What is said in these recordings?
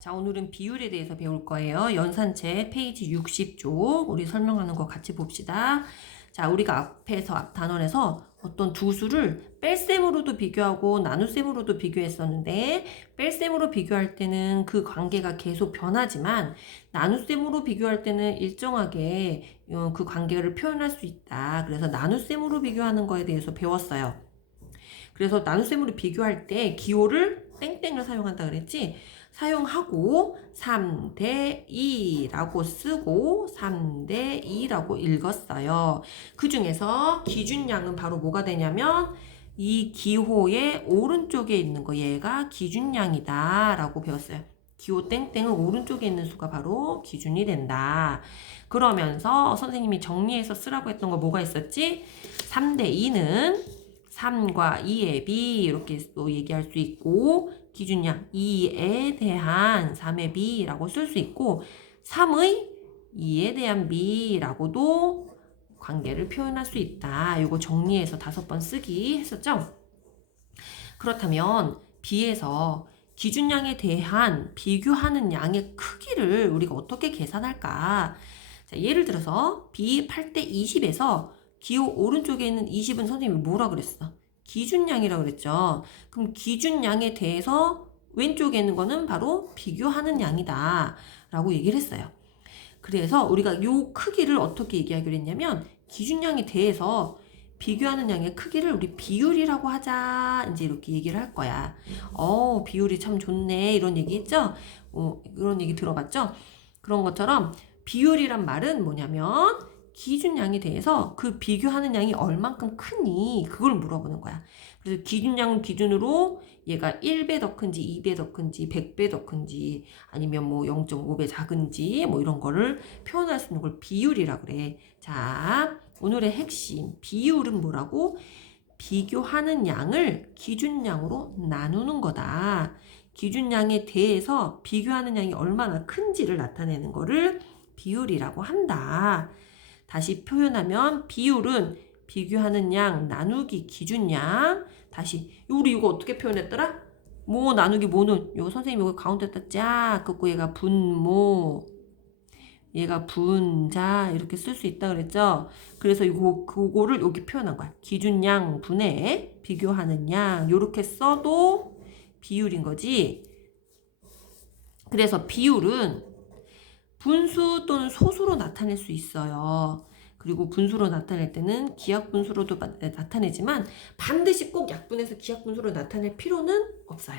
자, 오늘은 비율에 대해서 배울 거예요. 연산책 페이지 60쪽 우리 설명하는 거 같이 봅시다. 자, 우리가 앞에서 앞 단원에서 어떤 두 수를 뺄셈으로도 비교하고 나눗셈으로도 비교했었는데 뺄셈으로 비교할 때는 그 관계가 계속 변하지만 나눗셈으로 비교할 때는 일정하게 그 관계를 표현할 수 있다. 그래서 나눗셈으로 비교하는 거에 대해서 배웠어요. 그래서 나눗셈으로 비교할 때 기호를 땡땡을 사용한다 그랬지? 사용하고 3대 2라고 쓰고 3대 2라고 읽었어요. 그 중에서 기준량은 바로 뭐가 되냐면 이 기호의 오른쪽에 있는 거 얘가 기준량이다 라고 배웠어요. 기호 땡땡은 오른쪽에 있는 수가 바로 기준이 된다. 그러면서 선생님이 정리해서 쓰라고 했던 거 뭐가 있었지? 3대 2는 3과 2의 비 이렇게 또 얘기할 수 있고 기준량 2에 대한 3의 비라고 쓸 수 있고 3의 2에 대한 비라고도 관계를 표현할 수 있다. 이거 정리해서 5번 쓰기 했었죠? 그렇다면 비에서 기준량에 대한 비교하는 양의 크기를 우리가 어떻게 계산할까? 자, 예를 들어서 비 8대 20에서 기호 오른쪽에 있는 20은 선생님이 뭐라 그랬어? 기준량이라고 그랬죠. 그럼 기준량에 대해서 왼쪽에 있는 거는 바로 비교하는 양이다 라고 얘기를 했어요. 그래서 우리가 요 크기를 어떻게 얘기하기로 했냐면 기준량에 대해서 비교하는 양의 크기를 우리 비율이라고 하자 이제 이렇게 얘기를 할 거야. 비율이 참 좋네 이런 얘기 했죠? 이런 얘기 들어봤죠? 그런 것처럼 비율이란 말은 뭐냐면 기준량에 대해서 그 비교하는 양이 얼만큼 크니 그걸 물어보는 거야. 그래서 기준량은 기준으로 얘가 1배 더 큰지 2배 더 큰지 100배 더 큰지 아니면 뭐 0.5배 작은지 뭐 이런 거를 표현할 수 있는 걸 비율이라 그래. 자, 오늘의 핵심 비율은 뭐라고? 비교하는 양을 기준량으로 나누는 거다. 기준량에 대해서 비교하는 양이 얼마나 큰지를 나타내는 거를 비율이라고 한다. 다시 표현하면 비율은 비교하는 양 나누기 기준량. 다시 우리 이거 어떻게 표현했더라? 뭐 나누기 뭐는 요 선생님이 이거 가운데다 쫙 긋고 얘가 분모 얘가 분자 이렇게 쓸 수 있다 그랬죠? 그래서 그거를 여기 표현한 거야. 기준량 분해 비교하는 양 요렇게 써도 비율인 거지. 그래서 비율은 분수 또는 소수로 나타낼 수 있어요. 그리고 분수로 나타낼 때는 기하분수로도 나타내지만 반드시 꼭 약분해서 기하분수로 나타낼 필요는 없어요.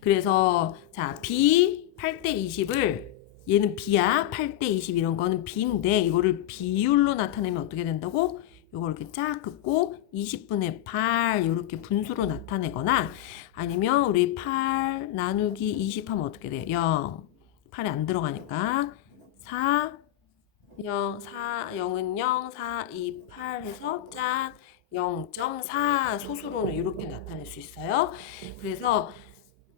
그래서 자, B 8대 20을 얘는 B야. 8대 20 이런 거는 B인데 이거를 비율로 나타내면 어떻게 된다고? 요걸 이렇게 쫙 긋고 20분의 8 이렇게 분수로 나타내거나 아니면 우리 8 나누기 20 하면 어떻게 돼요? 0. 8에 안 들어가니까 4, 0, 4, 0은 0, 4, 2, 8 해서 짠 0.4 소수로는 이렇게 나타낼 수 있어요. 그래서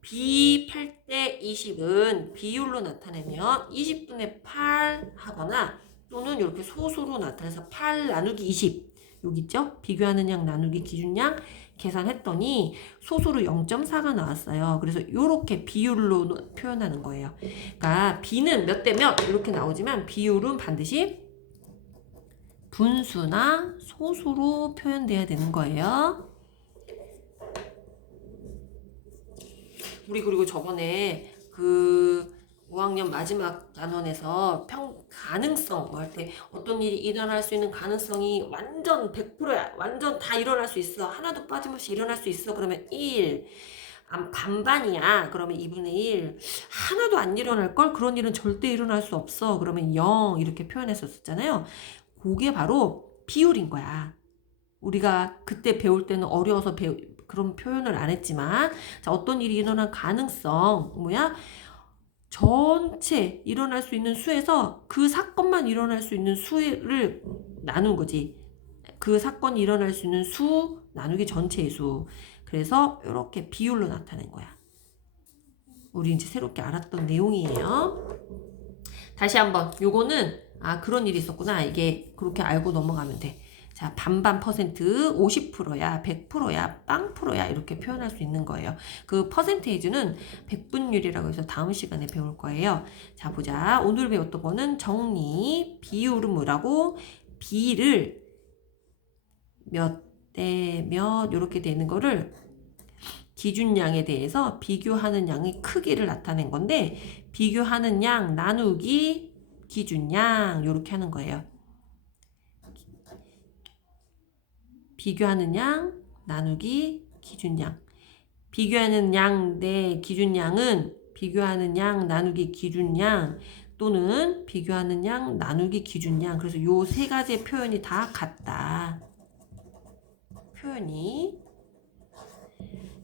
B 8대 20은 비율로 나타내면 20분의 8 하거나 또는 이렇게 소수로 나타내서 8 나누기 20 여기 있죠? 비교하는 양 나누기 기준량 계산했더니 소수로 0.4가 나왔어요. 그래서 이렇게 비율로 표현하는 거예요. 그러니까 B는 몇 대 몇 이렇게 나오지만 비율은 반드시 분수나 소수로 표현돼야 되는 거예요. 우리 그리고 저번에 그 5학년 마지막 단원에서 가능성 뭐 할 때 어떤 일이 일어날 수 있는 가능성이 완전 100%야. 완전 다 일어날 수 있어. 하나도 빠짐없이 일어날 수 있어. 그러면 1. 반반이야. 그러면 2분의 1. 하나도 안 일어날 걸? 그런 일은 절대 일어날 수 없어. 그러면 0 이렇게 표현했었잖아요. 그게 바로 비율인 거야. 우리가 그때 배울 때는 어려워서 그런 표현을 안 했지만 자, 어떤 일이 일어날 가능성 뭐야? 전체 일어날 수 있는 수에서 그 사건만 일어날 수 있는 수를 나눈 거지. 그 사건이 일어날 수 있는 수 나누기 전체의 수. 그래서 이렇게 비율로 나타낸 거야. 우리 이제 새롭게 알았던 내용이에요. 다시 한번 요거는 그런 일이 있었구나. 이게 그렇게 알고 넘어가면 돼. 자, 반반 퍼센트, 50%야, 100%야, 빵프로야 이렇게 표현할 수 있는 거예요. 그 퍼센테이지는 백분율이라고 해서 다음 시간에 배울 거예요. 자, 보자. 오늘 배웠던 거는 정리, 비율은 뭐라고? B를 몇 대 몇 이렇게 되는 거를 기준량에 대해서 비교하는 양의 크기를 나타낸 건데 비교하는 양 나누기 기준량 이렇게 하는 거예요. 비교하는 양 나누기 기준량. 비교하는 양 대 기준량은 비교하는 양 나누기 기준량 또는 비교하는 양 나누기 기준량. 그래서 요 세 가지의 표현이 다 같다. 표현이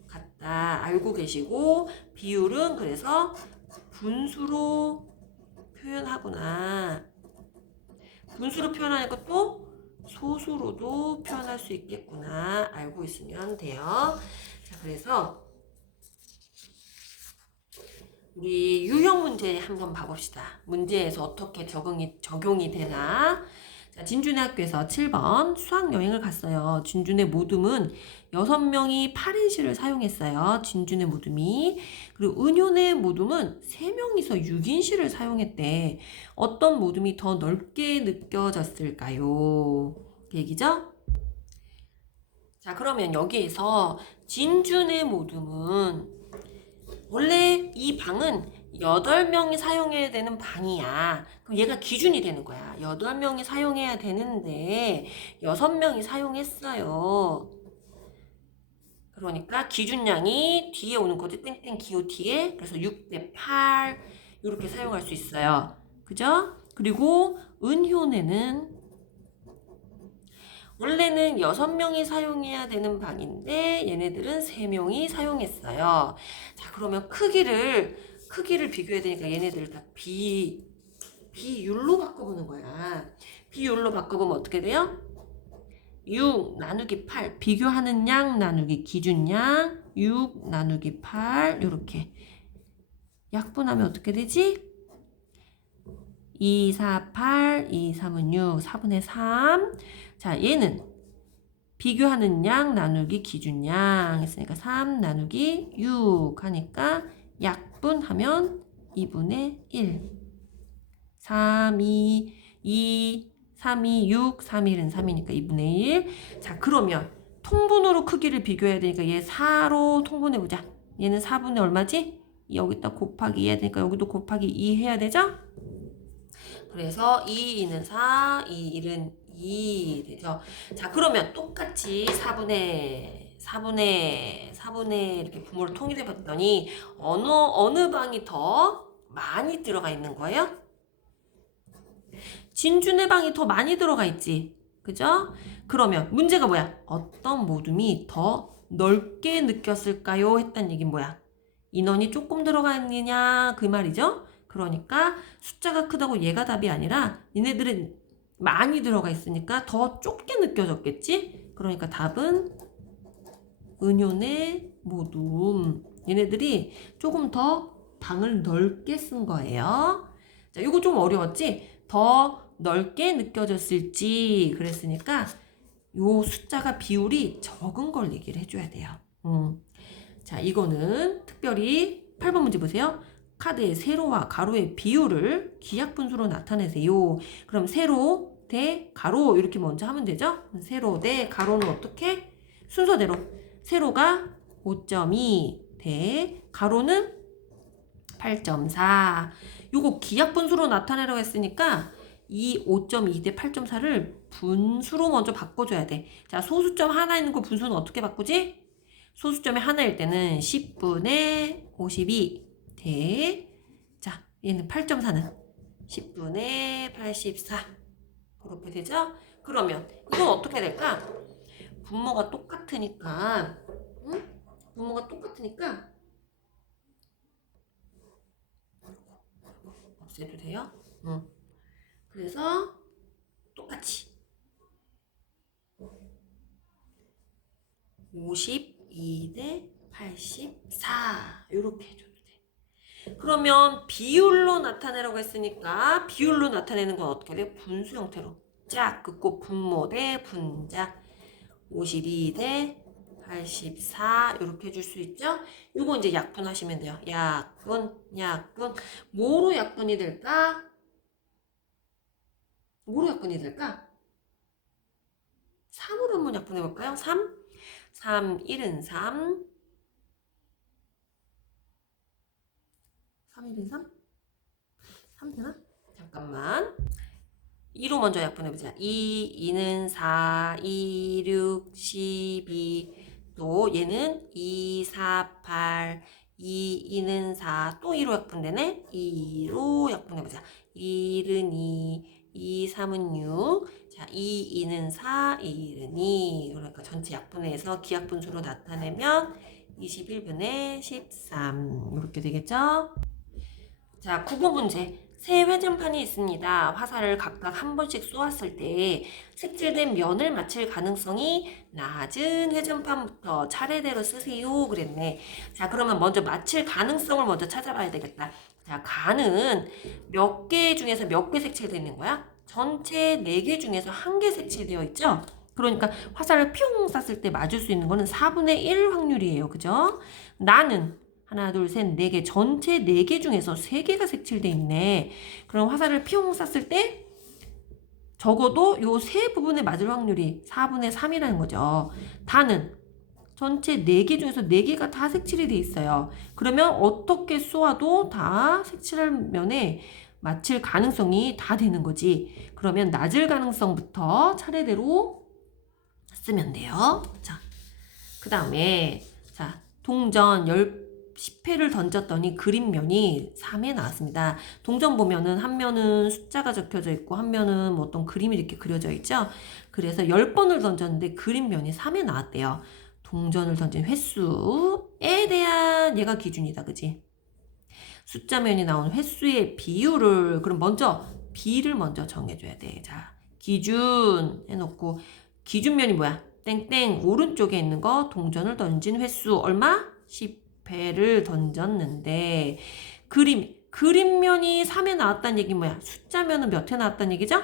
같다. 알고 계시고 비율은 그래서 분수로 표현하구나. 분수로 표현하니까 또 소수로도 표현할 수 있겠구나. 알고 있으면 돼요. 자, 그래서 우리 유형 문제 한번 봐봅시다. 문제에서 어떻게 적용이 되나. 자, 진준의 학교에서 7번 수학여행을 갔어요. 진준의 모둠은 6명이 8인실을 사용했어요. 진준의 모둠이. 그리고 은효의 모둠은 3명이서 6인실을 사용했대. 어떤 모둠이 더 넓게 느껴졌을까요? 그 얘기죠? 자, 그러면 여기에서 진준의 모둠은 원래 이 방은 8명이 사용해야 되는 방이야. 그럼 얘가 기준이 되는 거야. 8명이 사용해야 되는데 6명이 사용했어요. 그러니까 기준량이 뒤에 오는 거지. 땡땡 기호 뒤에. 그래서 6 대 8 이렇게 사용할 수 있어요. 그죠? 그리고 은효네는 원래는 6명이 사용해야 되는 방인데 얘네들은 3명이 사용했어요. 자, 그러면 크기를 비교해야 되니까 얘네들을 다 비율로 바꿔보는 거야. 비율로 바꿔보면 어떻게 돼요? 6 나누기 8 비교하는 양 나누기 기준양 6 나누기 8 이렇게 약분하면 어떻게 되지? 2, 4, 8, 2, 3은 6, 4분의 3. 자, 얘는 비교하는 양 나누기 기준양 했으니까 3 나누기 6 하니까 약분하면 2분의 1. 3, 2, 3, 2, 6, 3, 1은 3이니까 2분의 1. 자, 그러면 통분으로 크기를 비교해야 되니까 얘 4로 통분해보자. 얘는 4분의 얼마지? 여기다 곱하기 2 해야 되니까 여기도 곱하기 2 해야 되죠? 그래서 2, 2는 4, 2, 1은 2 되죠. 자, 그러면 똑같이 4분의 이렇게 분모를 통일해 봤더니 어느 방이 더 많이 들어가 있는 거예요? 진준의 방이 더 많이 들어가 있지. 그죠? 그러면 문제가 뭐야? 어떤 모둠이 더 넓게 느꼈을까요? 했단 얘기는 뭐야? 인원이 조금 들어가 있느냐 그 말이죠. 그러니까 숫자가 크다고 얘가 답이 아니라 얘네들은 많이 들어가 있으니까 더 좁게 느껴졌겠지? 그러니까 답은 은효의 모둠. 얘네들이 조금 더 방을 넓게 쓴 거예요. 자, 이거 좀 어려웠지? 더 넓게 느껴졌을지 그랬으니까 요 숫자가 비율이 적은 걸 얘기를 해줘야 돼요. 자, 이거는 특별히 8번 문제 보세요. 카드의 세로와 가로의 비율을 기하분수로 나타내세요. 그럼 세로 대 가로 이렇게 먼저 하면 되죠? 세로 대 가로는 어떻게? 순서대로 세로가 5.2 대 가로는 8.4. 요거 기하분수로 나타내라고 했으니까 이 5.2 대 8.4를 분수로 먼저 바꿔줘야 돼. 자, 소수점 하나 있는 거 분수는 어떻게 바꾸지? 소수점이 하나일 때는 10분의 52 대, 자, 얘는 8.4는 10분의 84. 그렇게 되죠? 그러면 이건 어떻게 될까? 분모가 똑같으니까, 응? 분모가 똑같으니까 없애도 돼요? 응. 그래서 똑같이 52 대 84 이렇게 해줘도 돼. 그러면 비율로 나타내라고 했으니까 비율로 나타내는 건 어떻게 돼? 분수 형태로. 분자, 끝고 분모 대 분자. 52 대 84 이렇게 해줄 수 있죠? 요거 이제 약분하시면 돼요. 약분. 뭐로 약분이 될까? 뭐로 약분이 될까? 3으로 한번 약분해 볼까요? 3, 1은 3, 3, 1은 3? 3 되나? 잠깐만. 2로 먼저 약분해보자. 2는 4, 2, 6, 12. 또 얘는 2, 4, 8, 2는 4. 또 2로 약분되네. 2로 약분해보자. 1은 2, 3은 6. 자, 2는 4, 1은 2. 그러니까 전체 약분해서 기약분수로 나타내면 21분의 13. 이렇게 되겠죠? 자, 9번 문제. 세 회전판이 있습니다. 화살을 각각 한 번씩 쏘았을 때 색칠된 면을 맞힐 가능성이 낮은 회전판부터 차례대로 쓰세요. 그랬네. 자, 그러면 먼저 맞힐 가능성을 먼저 찾아봐야 되겠다. 자, 가는 몇 개 중에서 몇 개 색칠되어 있는 거야? 전체 4개 중에서 1개 색칠되어 있죠? 그러니까 화살을 뿅 쐈을 때 맞을 수 있는 거는 4분의 1 확률이에요. 그죠? 나는 하나, 둘, 셋, 네 개. 전체 4개 중에서 3개가 색칠돼 있네. 그럼 화살을 피용 쐈을 때 적어도 요 세 부분에 맞을 확률이 4분의 3이라는 거죠. 다는 전체 4개 중에서 4개가 다 색칠이 돼 있어요. 그러면 어떻게 쏘아도 다 색칠할 면에 맞힐 가능성이 다 되는 거지. 그러면 낮을 가능성부터 차례대로 쓰면 돼요. 자, 그 다음에 자 동전 10회를 던졌더니 그림면이 3에 나왔습니다. 동전 보면은 한 면은 숫자가 적혀져 있고 한 면은 뭐 어떤 그림이 이렇게 그려져 있죠. 그래서 10번을 던졌는데 그림면이 3에 나왔대요. 동전을 던진 횟수에 대한 얘가 기준이다. 그지? 숫자면이 나온 횟수의 비율을 그럼 먼저 B를 먼저 정해줘야 돼. 자, 기준 해놓고 기준면이 뭐야? 땡땡 오른쪽에 있는 거 동전을 던진 횟수 얼마? 10회를 던졌는데 그림면이 3회 나왔다는 얘기 뭐야? 숫자면은 몇 회 나왔다는 얘기죠?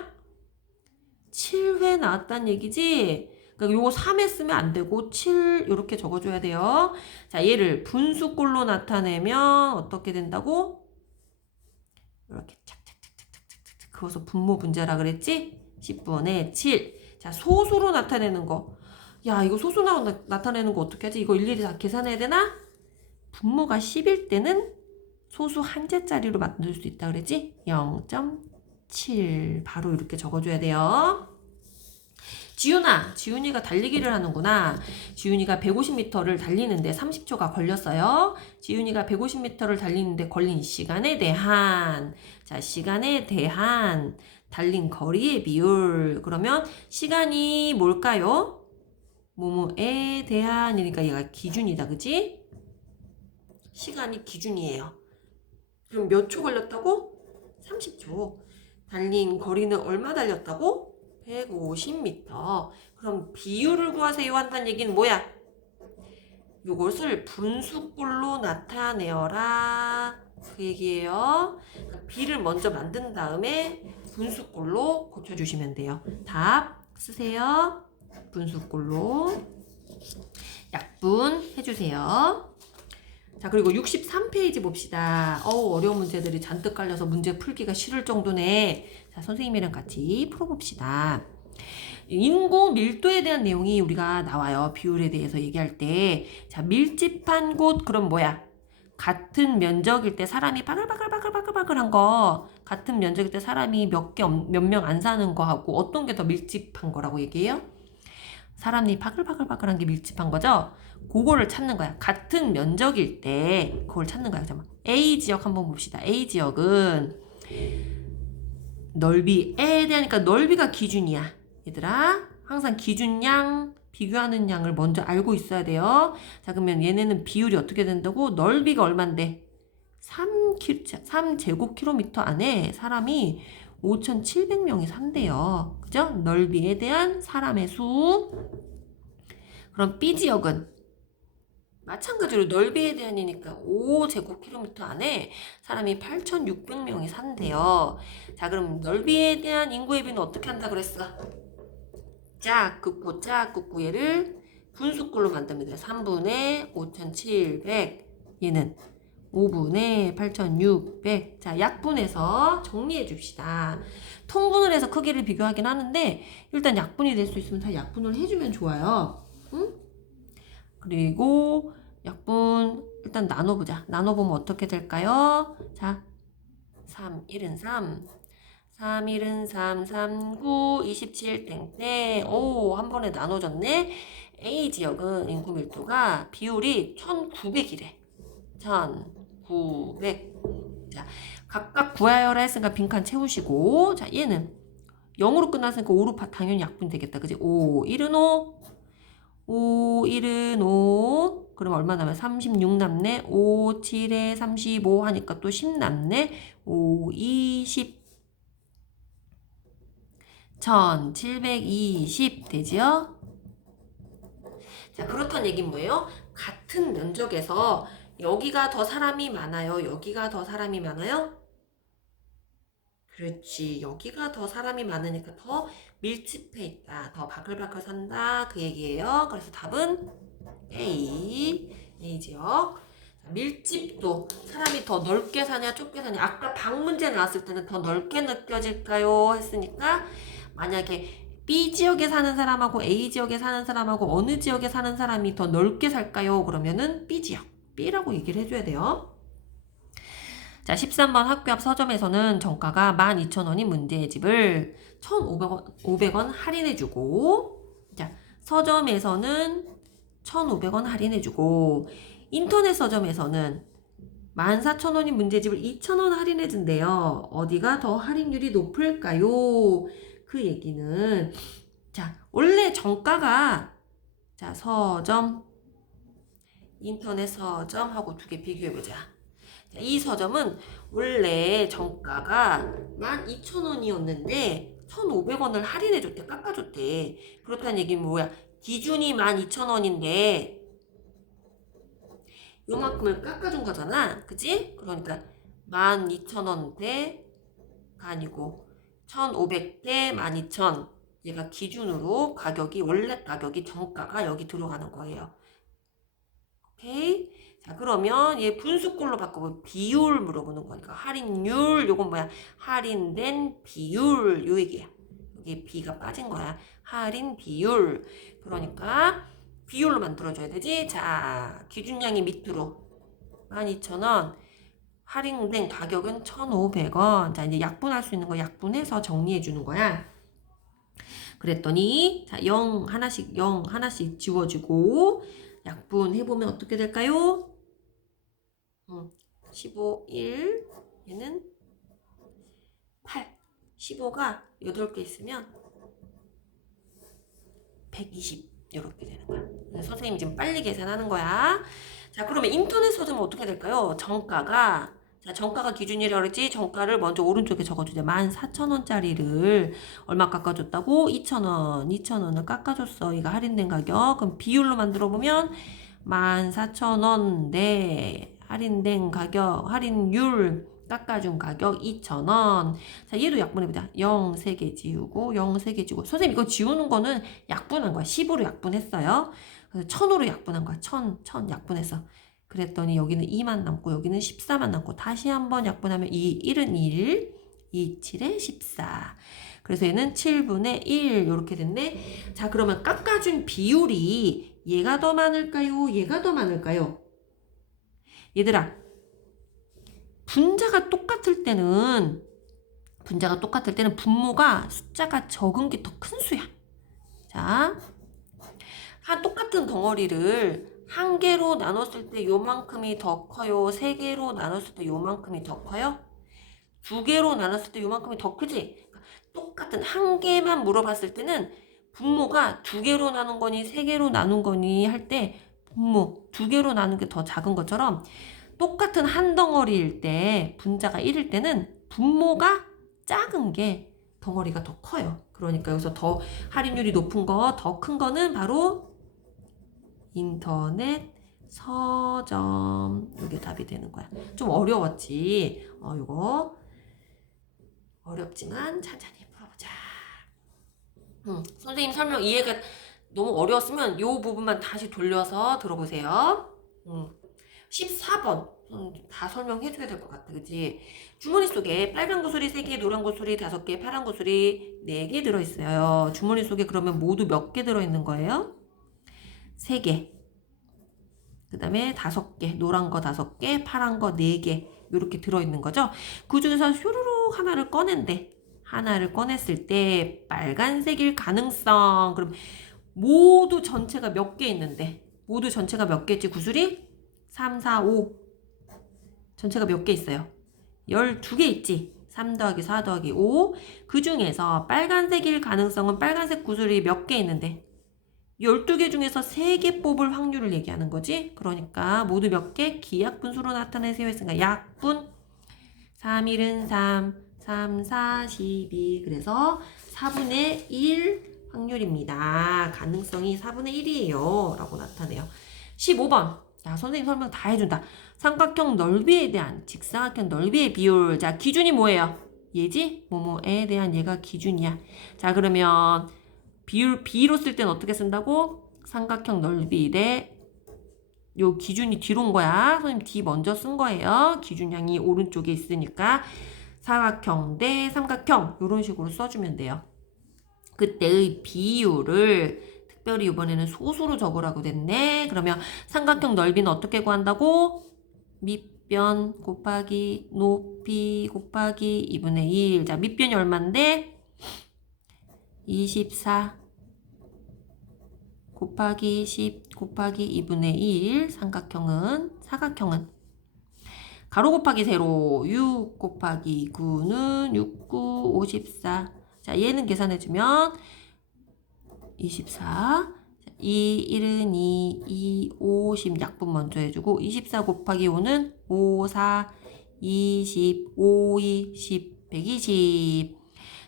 7회 나왔다는 얘기지? 그러니까 요거 3회 쓰면 안 되고 7 이렇게 적어줘야 돼요. 자, 얘를 분수꼴로 나타내면 어떻게 된다고? 이렇게 착착착착착착착 그어서 분모 분자라 그랬지? 10분의 7. 자, 소수로 나타내는 거. 야, 이거 소수로 나타내는 거 어떻게 하지? 이거 일일이 다 계산해야 되나? 분모가 10일 때는 소수 한자짜리로 만들 수 있다 그랬지? 0.7 바로 이렇게 적어줘야 돼요. 지훈이가 달리기를 하는구나. 지훈이가 150m를 달리는데 30초가 걸렸어요. 지훈이가 150m를 달리는데 걸린 시간에 대한 시간에 대한 달린 거리의 비율. 그러면 시간이 뭘까요? 뭐뭐에 대한이니까 얘가 기준이다. 그지? 시간이 기준이에요. 그럼 몇 초 걸렸다고? 30초. 달린 거리는 얼마 달렸다고? 150m. 그럼 비율을 구하세요 한다는 얘기는 뭐야? 요것을 분수꼴로 나타내어라. 그 얘기예요. B를 먼저 만든 다음에 분수꼴로 고쳐주시면 돼요. 답 쓰세요. 분수꼴로 약분 해주세요. 자, 그리고 63페이지 봅시다. 어려운 문제들이 잔뜩 깔려서 문제 풀기가 싫을 정도네. 자, 선생님이랑 같이 풀어봅시다. 인구 밀도에 대한 내용이 우리가 나와요. 비율에 대해서 얘기할 때. 자, 밀집한 곳, 그럼 뭐야? 같은 면적일 때 사람이 바글바글한 거, 같은 면적일 때 사람이 몇 명 안 사는 거하고 어떤 게 더 밀집한 거라고 얘기해요? 사람이 바글바글한 게 밀집한 거죠? 그거를 찾는 거야. 같은 면적일 때 그걸 찾는 거야. 잠깐만. A 지역 한번 봅시다. A 지역은 넓이에 대하니까 넓이가 기준이야. 얘들아, 항상 기준양 비교하는 양을 먼저 알고 있어야 돼요. 자, 그러면 얘네는 비율이 어떻게 된다고? 넓이가 얼만데? 3제곱킬로미터 안에 사람이 5,700명이 산대요. 그죠? 넓이에 대한 사람의 수. 그럼 B 지역은 마찬가지로 넓이에 대한이니까 5제곱킬로미터 안에 사람이 8,600명이 산대요. 자, 그럼 넓이에 대한 인구의 비는 어떻게 한다 그랬어? 짝긋고 얘를 분수꼴로 만들면 돼. 3분의 5,700 얘는 5분의 8,600. 자, 약분해서 정리해 줍시다. 통분을 해서 크기를 비교하긴 하는데 일단 약분이 될 수 있으면 다 약분을 해주면 좋아요. 응? 그리고 약분 일단 나눠보자. 나눠보면 어떻게 될까요? 자, 3, 1은 3, 3, 1은 3, 3, 9, 27 땡땡. 오, 한 번에 나눠졌네. A 지역은 인구 밀도가 비율이 1900이래. 1900. 자, 각각 구하여라 했으니까 빈칸 채우시고. 자, 얘는 0으로 끝났으니까 5로 당연히 약분 되겠다. 그지? 5, 1은 5. 5, 1은 5. 그럼 얼마 남아요? 36 남네. 5, 7에 35 하니까 또 10 남네. 5, 20. 1720 되지요? 자, 그렇다는 얘기는 뭐예요? 같은 면적에서 여기가 더 사람이 많아요? 여기가 더 사람이 많아요? 그렇지. 여기가 더 사람이 많으니까 더 밀집해 있다. 더 바글바글 산다. 그 얘기예요. 그래서 답은 A. A 지역. 밀집도 사람이 더 넓게 사냐 좁게 사냐 아까 방 문제 나왔을 때는 더 넓게 느껴질까요 했으니까 만약에 B 지역에 사는 사람하고 A 지역에 사는 사람하고 어느 지역에 사는 사람이 더 넓게 살까요? 그러면은 B 지역 B라고 얘기를 해줘야 돼요. 자, 13번 학교 앞 서점에서는 정가가 12,000원인 문제의 집을 1,500원 할인해주고 자, 서점에서는 1,500원 할인해주고 인터넷 서점에서는 14,000원인 문제집을 2,000원 할인해준대요. 어디가 더 할인율이 높을까요? 그 얘기는 자, 원래 정가가 자, 서점, 인터넷 서점하고 두 개 비교해보자. 자, 이 서점은 원래 정가가 12,000원이었는데 1,500원을 할인해줬대, 깎아줬대. 그렇다는 얘기는 뭐야? 기준이 12,000원인데 요만큼을 깎아준 거잖아. 그치? 그러니까 12,000원대가 아니고 1,500대 12,000 얘가 기준으로 가격이 원래 가격이 정가가 여기 들어가는 거예요. 오케이? 자, 그러면 얘 분수꼴로 바꿔보면 비율 물어보는 거니까 할인율 요건 뭐야? 할인된 비율 요 얘기야. 여기 B가 빠진 거야. 할인 비율. 그러니까 비율로 만들어줘야 되지. 자, 기준량이 밑으로 12,000원. 할인된 가격은 1,500원. 자, 이제 약분할 수 있는 거 약분해서 정리해 주는 거야. 그랬더니 자, 0 하나씩 지워주고 약분해보면 어떻게 될까요? 15, 1 얘는 8 15가 8개 있으면 120 이렇게 되는 거야. 선생님이 지금 빨리 계산하는 거야. 자, 그러면 인터넷 서점은 어떻게 될까요? 정가가 자, 정가가 기준이라고 그랬지? 정가를 먼저 오른쪽에 적어주자. 14,000원짜리를 얼마 깎아줬다고? 2,000원. 2,000원을 깎아줬어. 이거 할인된 가격. 그럼 비율로 만들어 보면 14,000원 대 할인된 가격, 할인율 깎아준 가격 2,000원. 자, 얘도 약분해보자. 0 3개 지우고 0 3개 지우고. 선생님 이거 지우는 거는 약분한 거야. 10으로 약분했어요. 그래서 1,000으로 약분한 거야. 1,000 약분해서. 그랬더니 여기는 2만 남고 여기는 14만 남고 다시 한번 약분하면 2, 1은 1, 2, 7에 14. 그래서 얘는 7분의 1 이렇게 됐네. 자, 그러면 깎아준 비율이 얘가 더 많을까요? 얘가 더 많을까요? 얘들아, 분자가 똑같을 때는 분모가 숫자가 적은 게 더 큰 수야. 자, 한 똑같은 덩어리를 한 개로 나눴을 때 요만큼이 더 커요? 세 개로 나눴을 때 요만큼이 더 커요? 두 개로 나눴을 때 요만큼이 더 크지? 똑같은 한 개만 물어봤을 때는 분모가 두 개로 나눈 거니 세 개로 나눈 거니 할 때 분모 두 개로 나눈 게 더 작은 것처럼 똑같은 한 덩어리일 때 분자가 1일 때는 분모가 작은 게 덩어리가 더 커요. 그러니까 여기서 더 할인율이 높은 거, 더 큰 거는 바로 인터넷 서점. 이게 답이 되는 거야. 좀 어려웠지. 이거 어렵지만 천천히 풀어보자. 선생님 설명 이해가 너무 어려웠으면 이 부분만 다시 돌려서 들어보세요. 14번 다 설명해줘야 될 것 같아, 그치? 주머니 속에 빨간 구슬이 3개, 노란 구슬이 5개, 파란 구슬이 4개 들어있어요. 주머니 속에 그러면 모두 몇 개 들어있는 거예요? 3개. 그 다음에 5개, 노란 거 5개, 파란 거 4개 이렇게 들어있는 거죠. 그 중에서 슈루룩 하나를 꺼낸대. 하나를 꺼냈을 때 빨간색일 가능성. 그럼 모두 전체가 몇 개 있는데? 모두 전체가 몇 개지 구슬이? 3, 4, 5. 전체가 몇 개 있어요? 12개 있지? 3 더하기 4 더하기 5. 그 중에서 빨간색일 가능성은 빨간색 구슬이 몇 개 있는데? 12개 중에서 3개 뽑을 확률을 얘기하는 거지. 그러니까 모두 몇 개? 기약분수로 나타내세요 했으니까 약분 3일은 3, 3, 4, 12. 그래서 4분의 1 확률입니다. 가능성이 4분의 1이에요. 라고 나타내요. 15번. 자, 선생님 설명 다 해준다. 삼각형 넓이에 대한 직사각형 넓이의 비율. 자, 기준이 뭐예요? 얘지? 뭐뭐에 대한 얘가 기준이야. 자, 그러면 비율 B로 쓸 때는 어떻게 쓴다고? 삼각형 넓이 대 요 기준이 뒤로 온 거야. 선생님 D 먼저 쓴 거예요. 기준량이 오른쪽에 있으니까 사각형 대 삼각형 이런 식으로 써주면 돼요. 그때의 비율을 특별히 이번에는 소수로 적으라고 됐네. 그러면 삼각형 넓이는 어떻게 구한다고? 밑변 곱하기 높이 곱하기 2분의 1. 자, 밑변이 얼만데? 24 곱하기 10 곱하기 2분의 1. 사각형은 가로 곱하기 세로 6 곱하기 9는 6, 9, 54. 자, 얘는 계산해주면 24. 2, 1은 2, 2, 50 약분 먼저 해주고 24 곱하기 5는 5, 4, 20, 5, 2, 10, 120.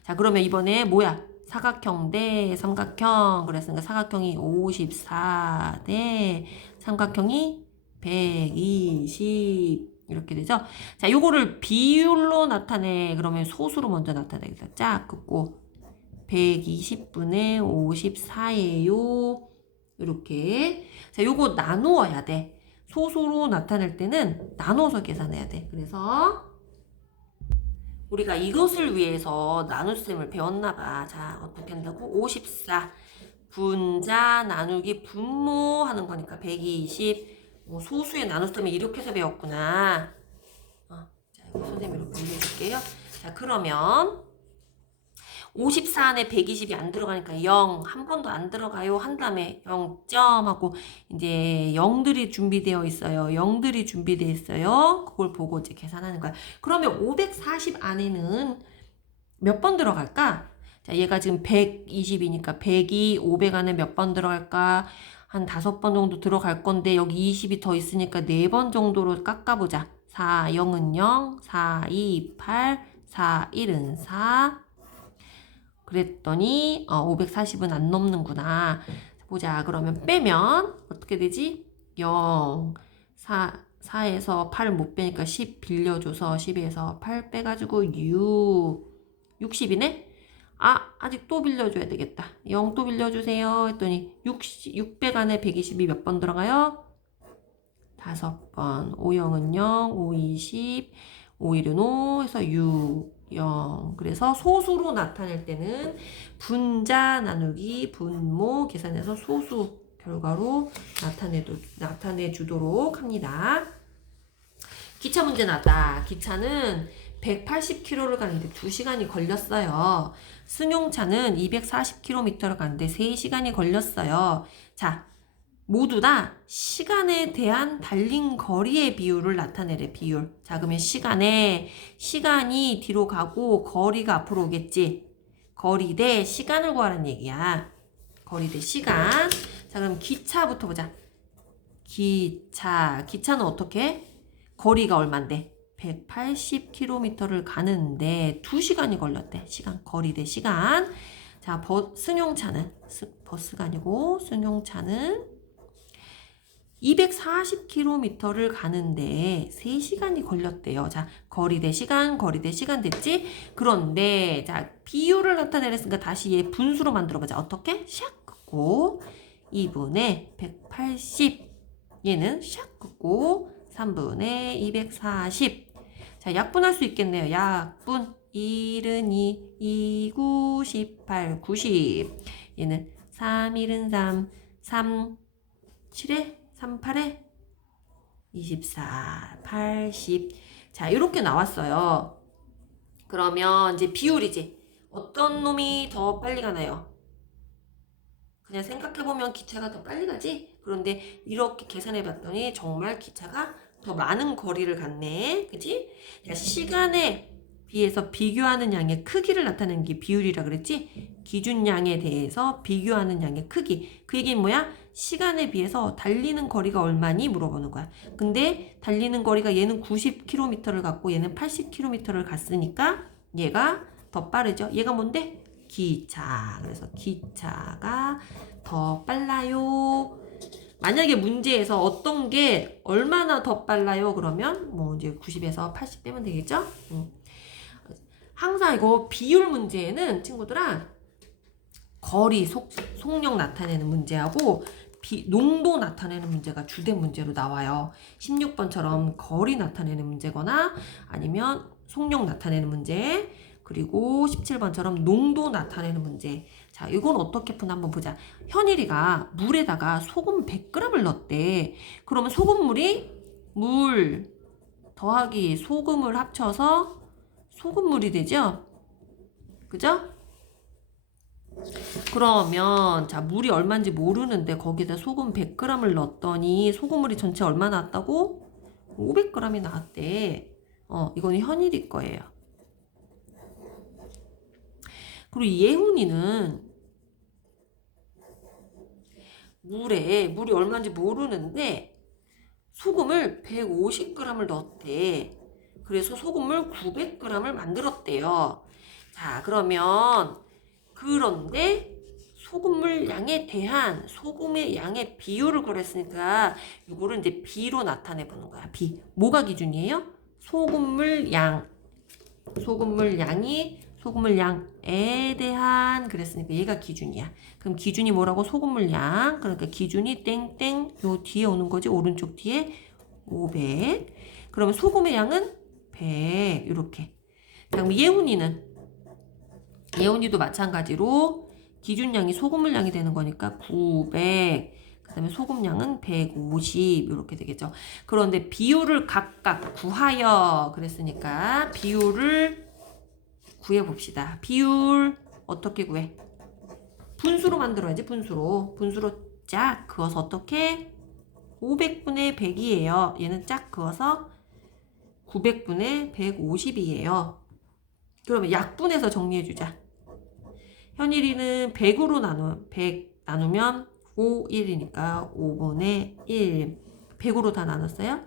자, 그러면 이번에 뭐야? 사각형 대 삼각형. 그랬으니까 사각형이 54 대 삼각형이 120 이렇게 되죠. 자, 요거를 비율로 나타내. 그러면 소수로 먼저 나타내겠다. 짝 긋고 120분의 54예요. 이렇게. 자, 요거 나누어야 돼. 소수로 나타낼 때는 나눠서 계산해야 돼. 그래서 우리가 이것을 위해서 나눗셈을 배웠나봐. 자, 어떻게 한다고? 54 분자 나누기 분모 하는 거니까 120 소수의 나눗셈을 이렇게 해서 배웠구나. 자, 이거 선생님 이렇게 올려줄게요. 자, 그러면 54 안에 120이 안 들어가니까 0, 한 번도 안 들어가요. 한 다음에 0점 하고 이제 0들이 준비되어 있어요. 0들이 준비되어 있어요. 그걸 보고 이제 계산하는 거야. 그러면 540 안에는 몇 번 들어갈까? 자, 얘가 지금 120이니까 100이 500 안에 몇 번 들어갈까? 한 5번 정도 들어갈 건데 여기 20이 더 있으니까 4번 정도로 깎아보자. 4, 0은 0, 4, 2, 8, 4, 1은 4. 그랬더니 540은 안 넘는구나. 보자. 그러면 빼면 어떻게 되지? 0, 4에서 8을 못 빼니까 10 빌려줘서 10에서 8 빼가지고 60이네? 아직 또 빌려줘야 되겠다. 0 또 빌려주세요. 했더니 600 안에 120이 몇 번 들어가요? 5번. 5영은 0, 5, 20, 5일은 5 해서 6. 0. 그래서 소수로 나타낼 때는 분자 나누기 분모 계산해서 소수 결과로 나타내 주도록 합니다. 기차 문제 나왔다. 기차는 180km를 가는데 2시간이 걸렸어요. 승용차는 240km를 가는데 3시간이 걸렸어요. 자, 모두 다 시간에 대한 달린 거리의 비율을 나타내래. 비율. 자, 그러면 시간이 뒤로 가고 거리가 앞으로 오겠지. 거리 대 시간을 구하라는 얘기야. 거리 대 시간. 자, 그럼 기차부터 보자. 기차는 어떻게? 거리가 얼만데? 180km를 가는데 2시간이 걸렸대. 거리 대 시간. 자, 승용차는 버스가 아니고 승용차는 240km를 가는데 3시간이 걸렸대요. 자, 거리 대 시간, 거리 대 시간 됐지? 그런데 자, 비율을 나타내랬으니까 다시 얘 분수로 만들어보자. 어떻게? 샥 긋고 2분의 180 얘는 샥 긋고 3분의 240 자, 약분할 수 있겠네요. 약분 1은 2, 2, 9, 18, 90 얘는 3, 1은 3, 3, 7에 3, 8에 24, 80 자, 이렇게 나왔어요. 그러면 이제 비율이지. 어떤 놈이 더 빨리 가나요? 그냥 생각해보면 기차가 더 빨리 가지? 그런데 이렇게 계산해봤더니 정말 기차가 더 많은 거리를 갔네. 그치? 자, 시간에 비해서 비교하는 양의 크기를 나타내는 게 비율이라 그랬지? 기준량에 대해서 비교하는 양의 크기. 그 얘기는 뭐야? 시간에 비해서 달리는 거리가 얼마니? 물어보는 거야. 근데 달리는 거리가 얘는 90km를 갔고 얘는 80km를 갔으니까 얘가 더 빠르죠? 얘가 뭔데? 기차. 그래서 기차가 더 빨라요. 만약에 문제에서 어떤 게 얼마나 더 빨라요? 그러면 뭐 이제 90에서 80 빼면 되겠죠? 항상 이거 비율 문제에는 친구들아 거리, 속력 나타내는 문제하고 농도 나타내는 문제가 주된 문제로 나와요. 16번처럼 거리 나타내는 문제거나 아니면 속력 나타내는 문제 그리고 17번처럼 농도 나타내는 문제. 자, 이건 어떻게 푸나 한번 보자. 현일이가 물에다가 소금 100g을 넣었대. 그러면 소금물이 물 더하기 소금을 합쳐서 소금물이 되죠? 그죠? 그러면 자, 물이 얼마인지 모르는데 거기다 소금 100g을 넣었더니 소금물이 전체 얼마 나왔다고? 500g이 나왔대. 이거는 현일이 거예요. 그리고 예훈이는 물이 얼마인지 모르는데 소금을 150g을 넣었대. 그래서 소금을 900g을 만들었대요. 자, 그런데 소금물 양에 대한 소금의 양의 비율을 구했으니까 이거를 이제 비로 나타내 보는 거야. 비. 뭐가 기준이에요? 소금물 양에 대한 그랬으니까 얘가 기준이야. 그럼 기준이 뭐라고? 소금물 양. 그러니까 기준이 땡땡 요 뒤에 오는 거지. 오른쪽 뒤에 500. 그러면 소금의 양은 100 이렇게. 그럼 예훈이도 마찬가지로 기준량이 소금물량이 되는 거니까 900. 그 다음에 소금량은 150 이렇게 되겠죠. 그런데 비율을 각각 구하여 그랬으니까 비율을 구해봅시다. 비율 어떻게 구해? 분수로 만들어야지. 분수로 쫙 그어서 어떻게? 500분의 100이에요. 얘는 쫙 그어서 900분의 150이에요. 그러면 약분해서 정리해주자. 현일이는 100 나누면 5, 1이니까 5분의 1. 100으로 다 나눴어요?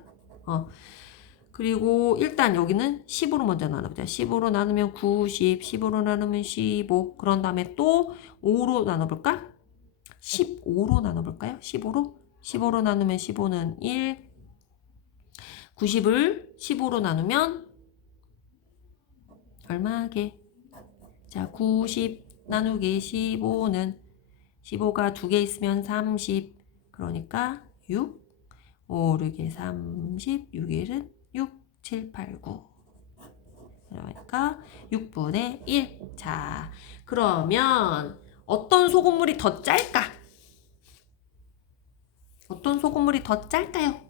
그리고 일단 여기는 10으로 먼저 나눠보자. 10으로 나누면 90, 10으로 나누면 15. 그런 다음에 또 5로 나눠볼까? 15로 나눠볼까요? 15로? 15로 나누면 15는 1. 90을 15로 나누면 얼마게? 자, 90 나누기 15는 15가 2개 있으면 30. 그러니까 6. 5, 6에 30, 6일은 6, 7, 8, 9. 그러니까 6분의 1. 자, 그러면 어떤 소금물이 더 짤까? 어떤 소금물이 더 짤까요?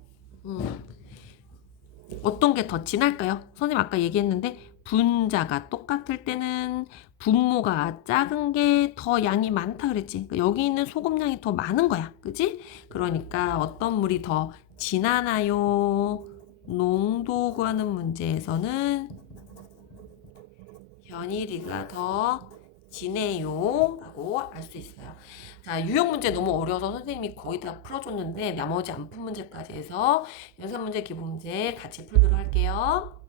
어떤 게 더 진할까요? 선생님 아까 얘기했는데 분자가 똑같을 때는 분모가 작은 게 더 양이 많다 그랬지. 그러니까 여기 있는 소금량이 더 많은 거야. 그치? 그러니까 어떤 물이 더 진하나요? 농도 구하는 문제에서는 현일이가 더 진해요 라고 알 수 있어요. 자, 유형 문제 너무 어려워서 선생님이 거의 다 풀어줬는데 나머지 안 푼 문제까지 해서 연산 문제, 기본 문제 같이 풀도록 할게요.